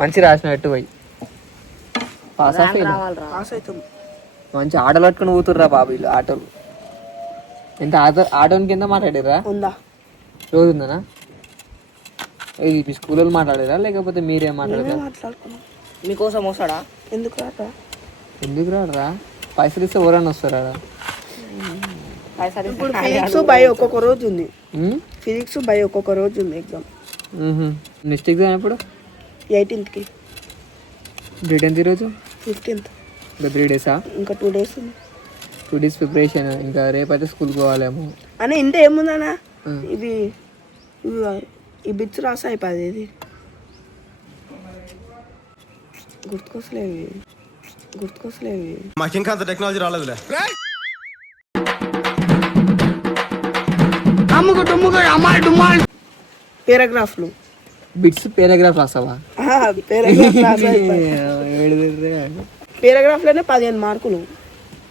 మంచి రాసినట్టు పోయి పాస్ అవుతాం. మంచి ఆటోలు పట్టుకుని పోతుర్రా బాబు వీళ్ళు ఆటోలు. ఎంత ఆటోని కింద మాట్లాడారా? రోజు ఉందనా? ఇది స్కూల్ వాళ్ళు మాట్లాడారా లేకపోతే మీరే మాట్లాడారా? మీకోసం వస్తాడా? ఎందుకు రాడరా? పైసలు ఇస్తే ఎవరన్నా వస్తారా? ఇప్పుడు ఫిజిక్స్ బై ఒక్కొక్క రోజు ఉంది. ఫిజిక్స్ బై ఒక్కొక్క రోజు ఉంది ఎగ్జామ్. నెక్స్ట్ ఎగ్జామ్ ఎప్పుడు? 18th. డేట్ ఎంత ఈరోజు? 15th. ఇంకా 3 డేసా? ఇంకా 2 days ఉంది. 2 days ప్రిపరేషన్. ఇంకా రేపైతే స్కూల్కి పోవాలేమో అని. ఇంత ఏముందన్నా, ఇది ఈ బిట్స్ రాసా అయిపోయింది. ఇది గుర్తుకొస్తలేవి మాకింకా అంత టెక్నాలజీ రాలేదులే. పారాగ్రాఫ్లు బిట్స్ పారాగ్రాఫ్ రాసావా? పారాగ్రాఫ్ లోనే 15 మార్కులు.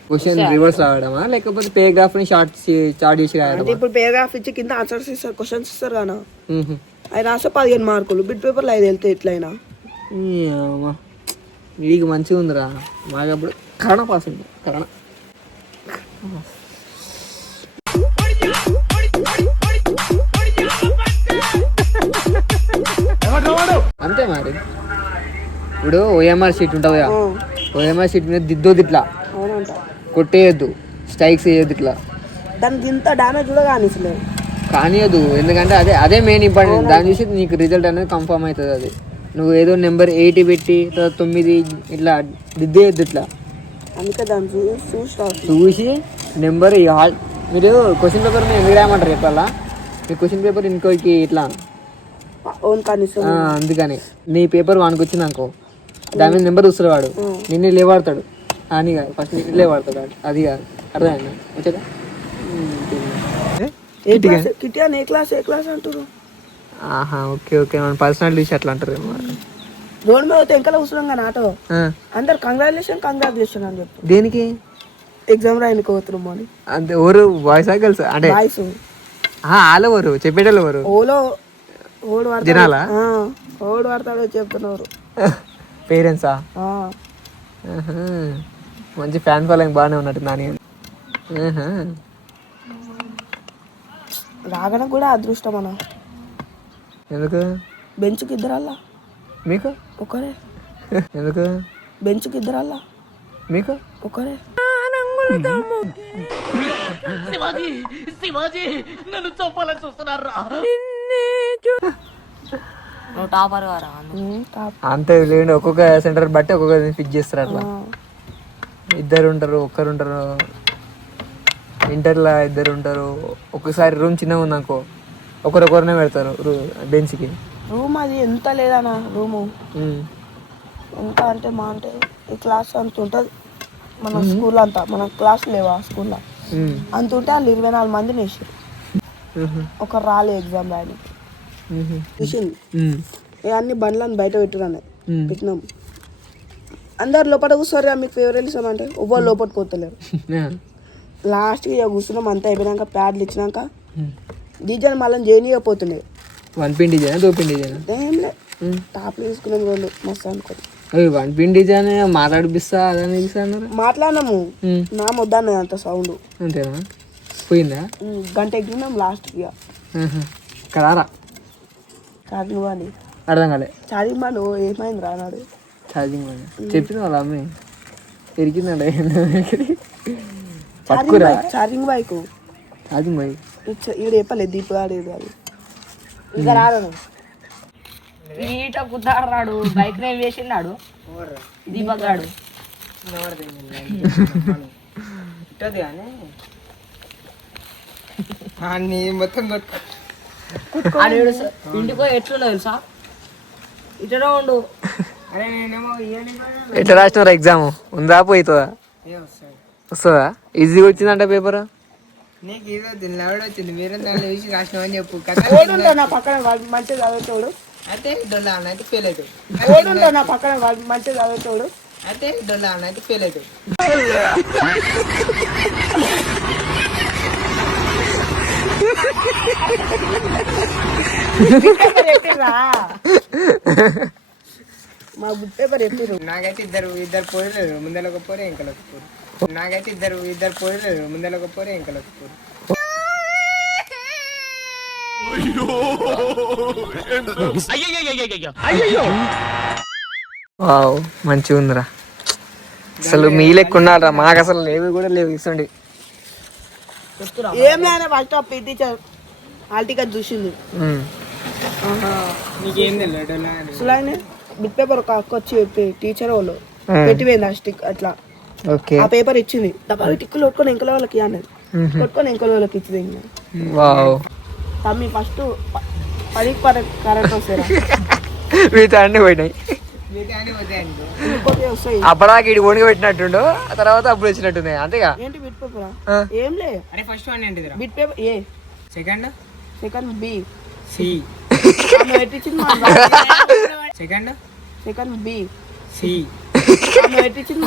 క్వశ్చన్ రివర్స్ రావడమా లేకపోతే పారాగ్రాఫ్ ని షార్ట్ చేసి రాయడమా? ఇప్పుడు పారాగ్రాఫ్ ఇచ్చి కింద ఆన్సర్స్ ఇస్తారు, క్వశ్చన్స్ ఇస్తారు కదా, అవి రాస్తే 15 మార్కులు. బిట్ పేపర్లో 5 వెళ్తాయి ఎట్లయినా. వీడికి మంచిగా ఉందిరా. మాకు అప్పుడు కరోనా పాస్ ఉంది. కరోనా అంతే మరి. ఇప్పుడు ఓఎంఆర్ షీట్ ఉంటుంది కదా, ఓఎంఆర్ షీట్ మీద దిద్దోది ఇట్లా కొట్టేయద్దు, స్ట్రైక్స్ వేయద్దు ఇట్లా. దానికి ఇంత డామేజ్ కూడా కానియద్దు. ఎందుకంటే అదే మెయిన్ ఇంపార్టెంట్. దాన్ని చూసి నీకు రిజల్ట్ అనేది కన్ఫర్మ్ అవుతుంది. అది నువ్వు ఏదో నెంబర్ 8 పెట్టి 9 ఇట్లా దిద్దేయద్దు ఇట్లా. అందుకే దాన్ని చూసి నెంబర్ మీరు క్వశ్చన్ పేపర్ మీద ఎందుకు రాయమంటారు చెప్పాలా? మీ క్వశ్చన్ పేపర్ ఇంకోకి ఇట్లా అందుకని నీ పేపర్ వానికి వచ్చింది అనుకో, దాని మీద నెంబర్ చూస్తాడు వాడు, నిన్ను లేవాడతాడు అని కాదు, ఫస్ట్ నిన్ను లేవాడతాడు వాడు. అది కాదు, అర్థమైందా? వచ్చేదా? ఆహా, ఓకే ఓకే. మన పర్సనల్ విషయం అట్లా అంటారు. రోడ్ మీద వెంకల కూర్చున్నాం కానీ ఆటో అందరు కంగ్రాచులేషన్ అని చెప్తారు. దేనికి? ఎగ్జామ్ రాయనికి పోతున్నాం అని. అంతే. ఎవరు బాయ్స్ గర్ల్స్ అంటే ఆల్ ఎవరు చెప్పేటోళ్ళు ఎవరు? ఓడు వాడతాడో చెప్తున్నారు. పేరెంట్సా? మంచి ఫ్యాన్ ఫాలోయింగ్ బాగానే ఉన్నట్టు నాని. రాగడం కూడా అదృష్టం అన్న. ఎందుకు? బెంచ్కి 2 మీకు ఒకరే. ఎందుకు? బెంచ్కి 2 మీకు ఒకరే. శివాజీ నన్ను చంపాలని చూస్తున్నారా? అంతే లేండి. ఒక్కొక్క సెంటర్ బట్టి ఒక్కొక్క ఫిక్స్ చేస్తారు. అట్లా 2 ఉంటారు, ఒక్కరు ఉంటారు. ఇంటర్లో 2 ఉంటారు. ఒక్కసారి రూమ్ చిన్నగా ఉందనుకో, ఒకరినే పెడతారు బెంచ్కి. రూమ్ అది ఎంత లేదన్నా, రూము ఎంత అంటే మా అంటే ఈ క్లాస్ అంత ఉంటుంది. మన స్కూల్ అంతా, మన క్లాస్ లేవా స్కూల్లో అంత ఉంటే వాళ్ళు 24 మందిని వేసారు. ఒకరు రాలే ఎగ్జామ్ రాయడానికి. అన్ని బండ్లను బయట పెట్టినాం. అందరు లోపల కూర్చోరు. మీకు ఫేవరెట్ ఇస్తామంటే ఎవ్వరు లోపలికి పోతలేరు. లాస్ట్కి కూర్చున్నాం. అంతా అయిపోయినాక ప్యాడ్లు ఇచ్చినాక డీజన్ మళ్ళీ చేయనియకపోతుండే. 1 పిన్ డిజైన్ 2 పిన్ డిజైన్ ఏం లేదు, టాప్లు తీసుకున్నాం వాళ్ళు మస్తు అనుకో. 1 పిన్ డిజైన్ మాట్లాడిపిస్తా అదని అన్నారు. మాట్లాడినాము. నా వద్దన్నది అంత సౌండ్. అంతేనా? పోయిందా? గంట ఎగ్గినాం లాస్ట్కి. కదారా ఛార్జింగ్ బాండి అర్థం కాలే. ఛార్జింగ్ బాండ్ ఏమైంది రానాడు. ఛార్జింగ్ బాండ్ చెప్పింది వాళ్ళ అమ్మాయి. పెరిగిందండి పక్కురా. ఛార్జింగ్ బైక్ ఈడు చెప్పలేదు. దీపు ఆడేది అది ఇక రాడు. ఈట కుట్టాడు. బైక్ డ్రైవ్ చేసినాడు దీపక్ గాడు. మొత్తం ఇంటికో ఎట్లుండవు తెలుసా? ఇటనే ఉండు. ఎట్లా రాసినారా ఎగ్జామ్? ఉందా పోతుందా? వస్తుందా? ఈజీగా వచ్చిందంట పేపర్. నీకు ఏదో వచ్చింది, మీరు దాన్ని చూసి రాసినామని చెప్పు. నా పక్కన మంచిగా చదువుతాడు అయితే డొల్లా అయితే ఫెయిల్ అవుతాడు. నా పక్కన మంచిగా చదువుతాడు అయితే డొల్లా అయితే ఫెయిల్ అవుతాడు. మా బుక్ పేపర్ చెప్పిర్రు. నాకైతే ఇద్దరు పోయలేరు, ముందర ఒక పోరే ఇంకా పోరు. నాకైతే ఇద్దరు పోయలేరు, ముందర ఒక పోరే ఇంకా పోరు. వావ్ మంచిగా ఉందిరా. అసలు మీ లెక్క ఉండాలరా, మాకు అసలు లేవు కూడా లేవు. ఇస్తుంది ఏం లేదా ఫస్ట్ ఆ టీచర్ హాల్ టికెట్ చూసింది. నీకేం తెలియదు అసలు ఆయన బిట్ పేపర్ ఒక అక్క వచ్చి చెప్పి టీచర్ వాళ్ళు పెట్టిపోయింది ఆ స్టిక్ అట్లా. ఓకే ఆ పేపర్ ఇచ్చింది, డబ్బా టిక్కులు కొట్టుకొని ఎంకల వాళ్ళకి అన్నది. కొట్టుకొని ఎంకల వాళ్ళకి ఇచ్చింది. వావ్ తమ్మి ఫస్ట్ 10 కరెంట్ వస్తారా మిగతా అన్నీ పోయినాయి. ఇంకోటి వస్తాయి. అప్పటిదాకా ఇటు ఓడిగా పెట్టినట్టుండు, ఆ తర్వాత అప్పుడు వచ్చినట్టుంది అంతేగా. ఏంటి బిట్ పేపరా? ఏం లే. అరే ఫస్ట్ వన్ ఏంటిదిరా? Bit paper A, second B, C, పెట్టించింది సెకండ్ బి, సి, పెట్టించింది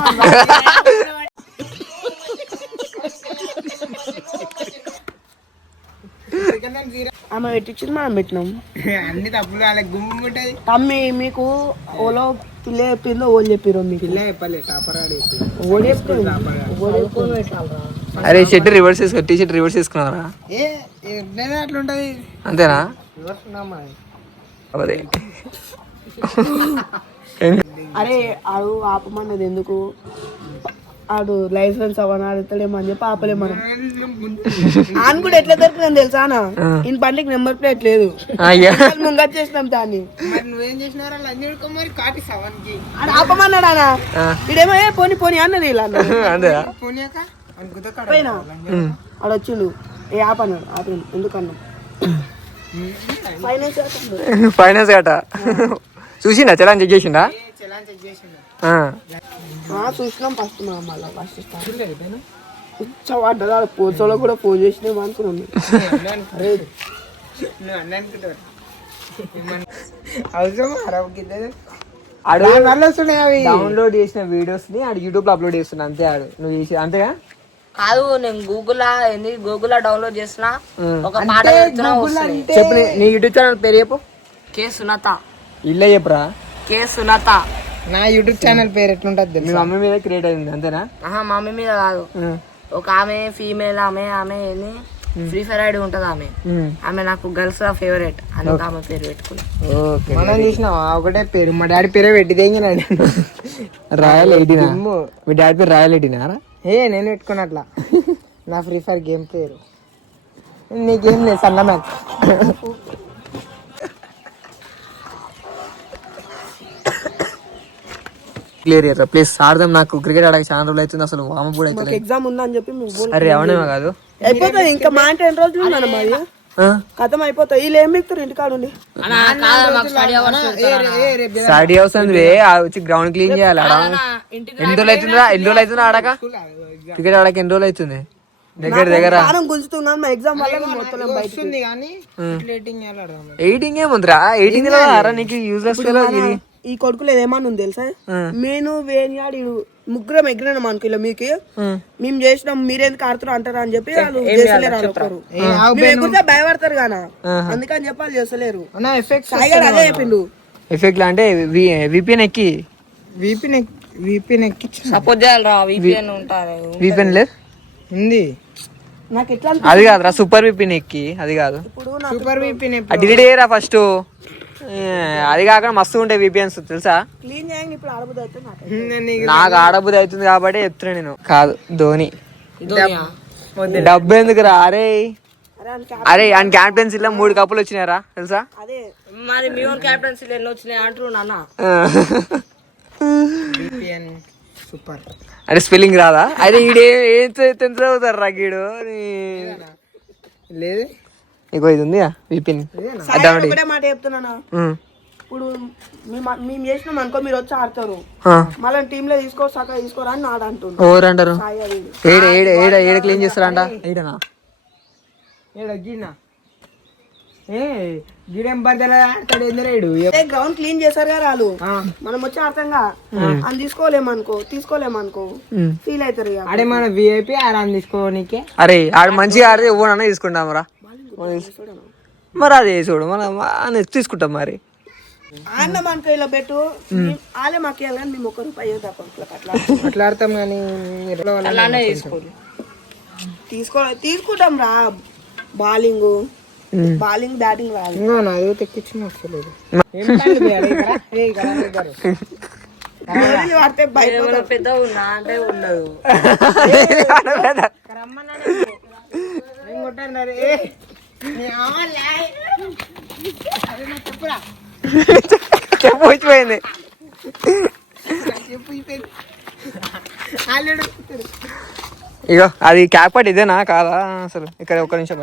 ఆమె పెట్టించింది మనం పెట్టినాం. అన్ని తప్పులు వాళ్ళకి గుమ్ము ఉంటుంది. తమ్మి మీకు ఓలో పిల్ల చెప్పిందో ఓళ్ళు చెప్పిరో మీకు? పిల్ల చెప్పాలి, టాపరాడు ఓడి చెప్తుంది. అరే షర్ట్ రివర్స్ చేసుకో, టీ షర్ట్ రివర్స్ చేసుకున్నారా? అట్లా ఉంటది అంతేనా? అదే అరే ఆడు ఆపమన్నది ఎందుకు? ఆడు లైసెన్స్ అవన్నీ అడుగుతాడేమో అని చెప్పి ఆపలేమనం. ఆన్ కూడా ఎట్లా దొరికిందని తెలుసా? ఈయన బండికి నెంబర్ ప్లేట్ లేదు, ముంగట్ చేసినాం దాన్ని. ఆడు ఆపమన్నాడు అన్న. ఇడేమో పోనీ పోనీ అన్నది ఇలా పోయినా. ఆడు వచ్చిండు, ఏ ఆపన్నాడు. ఆపి ఎందుకన్నా ఫైనాన్స్ గట చూసిండా? చలాన్ చెక్ చేసిండా? చూసినాం ఫస్ట్. మళ్ళీ ఫస్ట్ పడ్డా పోచోలో కూడా ఫోన్ చేసినాం అనుకున్నాం. డౌన్లోడ్ చేసిన వీడియోస్ ని ఆడు యూట్యూబ్ లో అప్లోడ్ చేస్తున్నా అంతే. ఆడు నువ్వు చేసి అంతేగా? కాదు, నేను గూగుల్ డౌన్లోడ్ చేసిన ఒక పాట చెప్పు. నీ యూట్యూబ్ ఛానల్ పేరు చెప్పు. కే సునత. ఇల్లే చెప్పురా. కే సునత. నా యూట్యూబ్ ఛానల్ పేరు ఎట్లుంటది? మీ మమ్మీ మీద క్రియేట్ అయింది అంతేనా? మమ్మీ మీద కాదు, ఒక ఆమె ఫీమేల్. ఆమె ఫ్రీ ఫైర్ ఐడి ఉంటది. ఆమె నాకు గర్ల్స్ ఫేవరెట్ అని ఆమె పేరు పెట్టుకున్నా. మనం చూసినావా ఒకటే పేరు? మా డాడీ పేరే పెట్టిదే రాయల్ ఎయిటీనా? మీ డాడీ పేరు రాయల్ ఎయిటీనా? నేను పెట్టుకున్నట్లా. నా ఫ్రీ ఫైర్ గేమ్ పేరు. నీకేం లేదు సన్న మ్యాచ్. క్లియర్ ఇయర్ ప్లీజ్ ఆడదాం. నాకు క్రికెట్ ఆడక చాలా రోజులు అవుతుంది. అసలు వామ కూడా అయితే ఎగ్జామ్ ఉందని చెప్పి. అరే అవునేమో కాదు, అయిపోతుంది ఇంకా మా అంటే ఎన్ని రోజులు ఉందన్న మాది కథం అయిపోతాయి. వీళ్ళు ఏం మిగుతారు ఇంటికాడ ఉండి? స్టడీ హౌస్ అంది వచ్చి గ్రౌండ్ క్లీన్ చేయాలి. ఎన్ని రోజులు అవుతుందా ఆడక? క్రికెట్ ఆడక ఎన్ని రోజులు అవుతుంది? దగ్గర గుంజుతున్నాను. మా ఎగ్జామ్ వల్ల మొత్తం బయట ఎయిటింగ్ ఏముందిరా? ఎయిటింగ్ నీకు యూజ్లెస్. ఈ కొడుకులు ఏమన్నా ఉంది తెలుసా? నేను వేణియాడు ముగ్గురం ఎగ్గినాం అనుకో మీకు. మేము చేసినాం, మీరెందుకు ఆడుతున్నారు అంటారా అని చెప్పి వాళ్ళు చేసలేరు. ఎగురితే భయపడతారు గానా, అందుకని చెప్పి వాళ్ళు చేసలేరు. అదే చెప్పిండు. ఎఫెక్ట్ అంటే విపిఎన్ ఎక్కి సపోర్ట్ చేయాలరా. విపిఎన్ ఉంటారు. విపిఎన్ లేదు ఉంది నాకు ఎట్లా అది కాదురా, సూపర్ విపిఎన్ ఎక్కి. అది కాదు, సూపర్ విపిఎన్ డిలీట్ చేయరా ఫస్ట్. అది కాకుండా మస్తు ఉంటాయి విపిఎన్స్ తెలుసా? క్లీన్ చేయండి. ఇప్పుడు ఆడబుద్ధి అయితే నాకు ఆడబుద్ధి అవుతుంది కాబట్టి చెప్తున్నా నేను. కాదు ధోని డబ్బు ఎందుకురా? అరే ఆయన క్యాప్టెన్సీ లో 3 కప్పులు వచ్చినాయరా తెలుసా? అదే మరి మీ ఓన్ క్యాప్టెన్సీ ఎన్ని వచ్చినాయి అంటారు నాన్న. సూపర్ అంటే స్పెల్లింగ్ రాదా? అరే ఈడే ఏం చదువుతారు రా గీడు. లేదు ఇంకో ఇది ఉంది విపిన్. ఒకటే మాట చెప్తున్నా, ఇప్పుడు మేము చేసినాం అనుకో, మీరు వచ్చి ఆడతారు, మళ్ళీ టీమ్ లో తీసుకోరా అని నాడు అంటున్నారు. ఎవరు అంటారు? ఏడ క్లీన్ చేస్తారంట? ఏడనా గ్రౌండ్ క్లీన్ చేశారు కదా వాళ్ళు. మనం వచ్చి ఆడతాంగా అని తీసుకోలేమనుకో ఫీల్ అవుతారు. అడే మన విఐపి ఆడ తీసుకోనికి. అరే ఆడ మంచిగా ఆడితే ఎవరన్నా తీసుకుంటాం రా. మరి అది చూడు మనం తీసుకుంటాం మరి. అన్న మనకు ఇలా పెట్టు వాళ్ళే మాకు ఇవ్వాలి కానీ మేము 1 రూపాయి అట్లా అట్లా ఆడతాం కానీ అలానే తీసుకోరు. తీసుకుంటాం రా. బాలింగ్ బ్యాటింగ్ రాదు. పడితే బయట పెద్ద ఉన్నా అంటే ఉండదు. చెప్పిపోయింది. ఇగో అది క్యాప్ పట్ ఇదేనా కాదా అసలు? ఇక్కడ ఒక్క నిమిషం